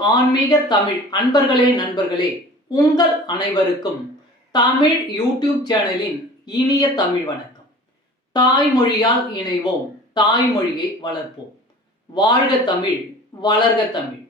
ஆன்மீக தமிழ். அன்பர்களே நண்பர்களே உங்கள் அனைவருக்கும் தமிழ் யூடியூப் சேனலின் இனிய தமிழ் வணக்கம். தாய்மொழியால் இணைவோம். தாய்மொழியை வளர்ப்போம். வாழ்க தமிழ் வளர்க தமிழ்.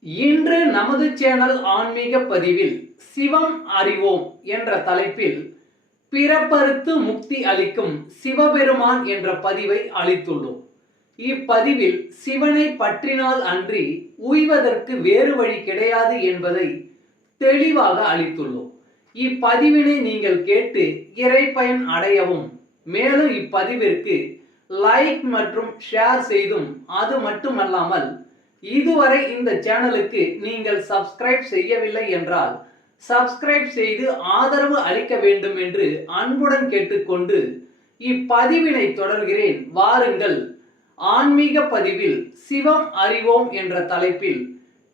இன்று நமது சேனல் ஆன்மீக பதிவில் சிவம் அறிவோம் என்ற தலைப்பில் பிறப்பறுத்து முக்தி அளிக்கும் சிவபெருமான் என்ற பதிவை அளித்துள்ளோம். இப்பதிவில் சிவனை பற்றினால் அன்றி உய்வதற்கு வேறு வழி கிடையாது என்பதை தெளிவாக அளித்துள்ளோம். இப்பதிவினை நீங்கள் கேட்டு இறைப்பயன் அடையவும் மேலும் இப்பதிவிற்கு லைக் மற்றும் ஷேர் செய்தும் அது மட்டுமல்லாமல் இதுவரை இந்த சேனலுக்கு நீங்கள் சப்ஸ்கிரைப் செய்யவில்லை என்றால் சப்ஸ்கிரைப் செய்து ஆதரவு அளிக்க வேண்டும் என்று அன்புடன் கேட்டுக்கொண்டு இப்பதிவினை தொடர்கிறேன். வாருங்கள் ஆன்மீக பதிவில் சிவம் அறிவோம் என்ற தலைப்பில்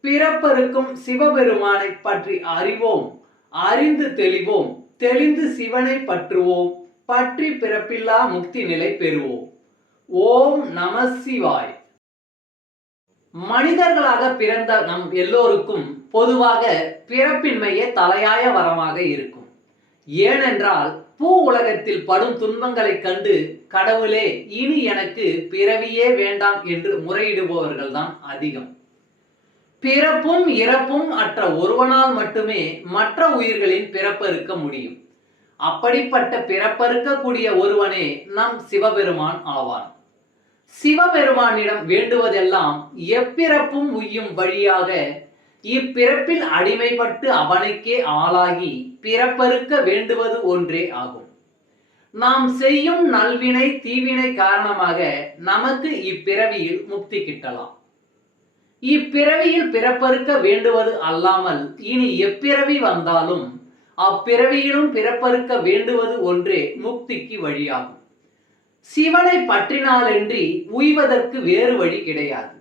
பிறப்பருக்கும் சிவபெருமானை பற்றி அறிவோம் அறிந்து தெளிவோம் தெளிந்து சிவனை பற்றுவோம் பற்றி பிறப்பில்லா முக்தி நிலை பெறுவோம். ஓம் நம சிவாய். மனிதர்களாக பிறந்த நம் எல்லோருக்கும் பொதுவாக பிறப்பின்மையே தலையாய வரமாக இருக்கும். ஏனென்றால் பூ உலகத்தில் படும் துன்பங்களைக் கண்டு கடவுளே இனி எனக்கு பிறவியே வேண்டாம் என்று முறையிடுபவர்கள் தான் அதிகம். பிறப்பும் இறப்பும் அற்ற ஒருவனால் மட்டுமே மற்ற உயிர்களின் பிறப்பறுக்க முடியும். அப்படிப்பட்ட பிறப்பறுக்கக்கூடிய ஒருவனே நம் சிவபெருமான் ஆவான். சிவபெருமானிடம் வேண்டுவதெல்லாம் எப்பிறப்பும் உய்யும் வழியாக இப்பிறப்பில் அடிமைப்பட்டு அவனுக்கே ஆளாகி பிறப்பறுக்க வேண்டுவது ஒன்றே ஆகும். நாம் செய்யும் நல்வினை தீவினை காரணமாக நமக்கு இப்பிறவியில் முக்தி கிட்டலாம். இப்பிறவியில் பிறப்பறுக்க வேண்டுவது அல்லாமல் இனி எப்பிறவி வந்தாலும் அப்பிறவியிலும் பிறப்பறுக்க வேண்டுவது ஒன்றே முக்திக்கு வழியாகும். சிவனை பற்றினாலன்றி உய்வதற்கு வேறு வழி கிடையாது.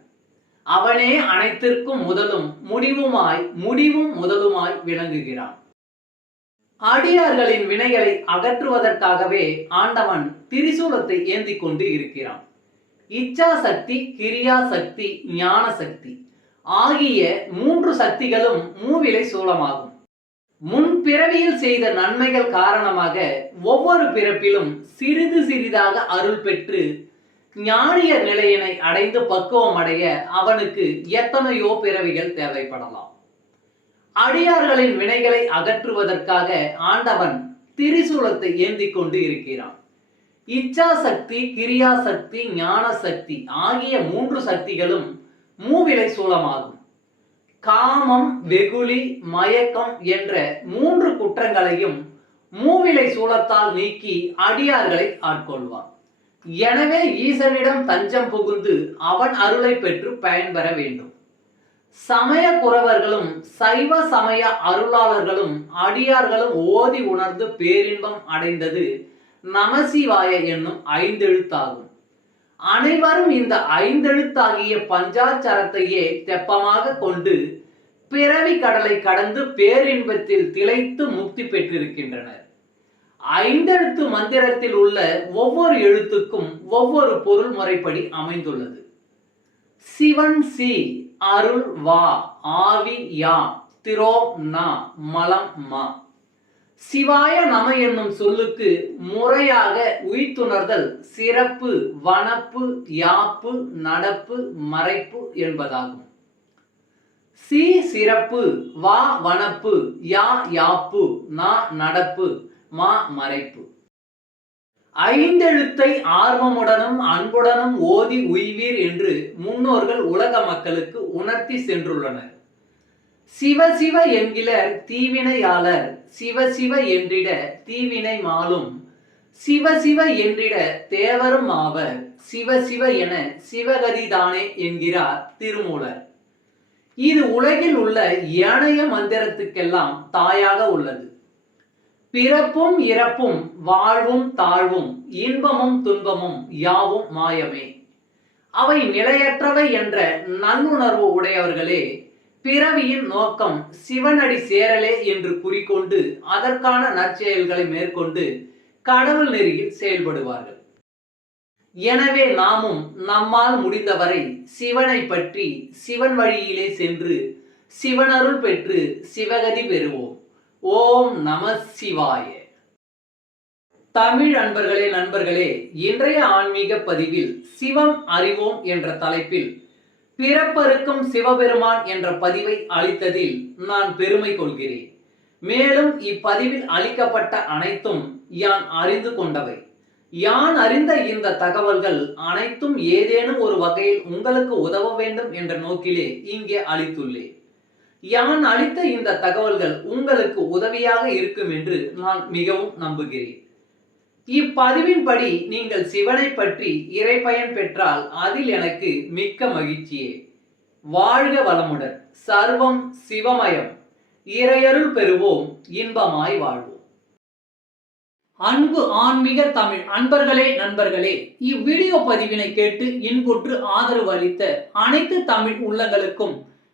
அவனே அனைத்திற்கும் முதலும் முடிவுமாய் முடிவும் முதலுமாய் விளங்குகிறான். அடியார்களின் வினைகளை அகற்றுவதற்காகவே ஆண்டவன் திரிசூலத்தை ஏந்தி கொண்டு இருக்கிறான். இச்சா சக்தி கிரியா சக்தி ஞான சக்தி ஆகிய மூன்று சக்திகளும் மூவிலை சூலமாகும். முன் பிறவியில் செய்த நன்மைகள் காரணமாக ஒவ்வொரு பிறப்பிலும் சிறிது சிறிதாக அருள் பெற்று ஞானிய நிலையினை அடைந்து பக்குவம் அடைய அவனுக்கு எத்தனையோ பிறவிகள் தேவைப்படலாம். அடியார்களின் வினைகளை அகற்றுவதற்காக ஆண்டவன் திரிசூலத்தை ஏந்தி கொண்டு இருக்கிறான். இச்சா சக்தி கிரியா சக்தி ஞான சக்தி ஆகிய மூன்று சக்திகளும் மூவிலை சூலமாகும். காமம் வெகுளி மயக்கம் என்ற மூன்று குற்றங்களையும் மூவிலை சூலத்தால் நீக்கி அடியார்களை ஆட்கொள்வான். எனவே ஈசனிடம் தஞ்சம் புகுந்து அவன் அருளை பெற்று பயன்பெற வேண்டும். சமய குறவர்களும் சைவ சமய அருளாளர்களும் அடியார்களும் ஓதி உணர்ந்து பேரின்பம் அடைந்தது நமசிவாய என்னும் ஐந்தெழுத்தாகும். அனைவரும் இந்த ஐந்தெழுத்தாகிய பஞ்சாச்சரத்தையே தெப்பமாக கொண்டு பிறவி கடலை கடந்து பேரின்பத்தில் திளைத்து முக்தி பெற்றிருக்கின்றனர். ஐந்தெழுத்து மந்திரத்தில் உள்ள ஒவ்வொரு எழுத்துக்கும் ஒவ்வொரு பொருள் முறைப்படி அமைந்துள்ளது. சிவன் சி அருள் வா ஆவி யா திரோ நா மலம் மா. சிவாய நம என்னும் சொல்லுக்கு முறையாக உய்த்துணர்தல் சிறப்பு வனப்பு யாப்பு நடப்பு மறைப்பு என்பதாகும். சி சிறப்பு வா வனப்பு யா யாப்பு நா நடப்பு மா மறைப்பு. ஐந்தெழுத்தை ஆர்வமுடனும் அன்புடனும் ஓதி உய்வீர் என்று முன்னோர்கள் உலக மக்களுக்கு உணர்த்தி சென்றுள்ளனர். சிவ சிவ என்கிற தீவினையாளர் சிவ சிவ என்றிட தீவினை மாலும். சிவ சிவ என்றிட தேவரும் ஆவர் சிவ சிவ என சிவகதிதானே என்கிறார் திருமூலர். இது உலகில் உள்ள ஏனைய மந்திரத்துக்கெல்லாம் தாயாக உள்ளது. பிறப்பும் இறப்பும் வாழ்வும் தாழ்வும் இன்பமும் துன்பமும் யாவும் மாயமே. அவை நிலையற்றவை என்ற நல்லுணர்வு உடையவர்களே பிறவியின் நோக்கம் சிவனடி சேரலே என்று குறிக்கொண்டு அதற்கான நற்செயல்களை மேற்கொண்டு கடவுள் நெறியில் செயல்படுவார்கள். எனவே நாமும் நம்மால் முடிந்தவரை சிவனை பற்றி சிவன் வழியிலே சென்று சிவனருள் பெற்று சிவகதி பெறுவோம். ஓம் நம சிவாய. தமிழ் அன்பர்களே நண்பர்களே இன்றைய ஆன்மீக பதிவில் சிவம் அறிவோம் என்ற தலைப்பில் பிறப்பருக்கும் சிவபெருமான் என்ற பதிவை அளித்ததில் நான் பெருமை கொள்கிறேன். மேலும் இப்பதிவில் அளிக்கப்பட்ட அனைத்தும் யான் அறிந்து கொண்டவை. யான் அறிந்த இந்த தகவல்கள் அனைத்தும் ஏதேனும் ஒரு வகையில் உங்களுக்கு உதவ வேண்டும் என்ற நோக்கிலே இங்கே அளித்துள்ளேன். யான் அளித்த இந்த தகவல்கள் உங்களுக்கு உதவியாக இருக்கும் என்று நான் மிகவும் நம்புகிறேன். இப்பதிவின்படி நீங்கள் சிவனை பற்றி இறைப்பயன் பெற்றால் அதில் எனக்கு மிக்க மகிழ்ச்சியே. வாழ்க வளமுடன். சர்வம் சிவமயம். இறையருள் பெறுவோம். இன்பமாய் வாழ்வோம். அன்பு ஆன்மீக தமிழ் அன்பர்களே நண்பர்களே இவ்வீடியோ பதிவினை கேட்டு இன்புற்று ஆதரவு அளித்த அனைத்து தமிழ் உள்ளங்களுக்கும்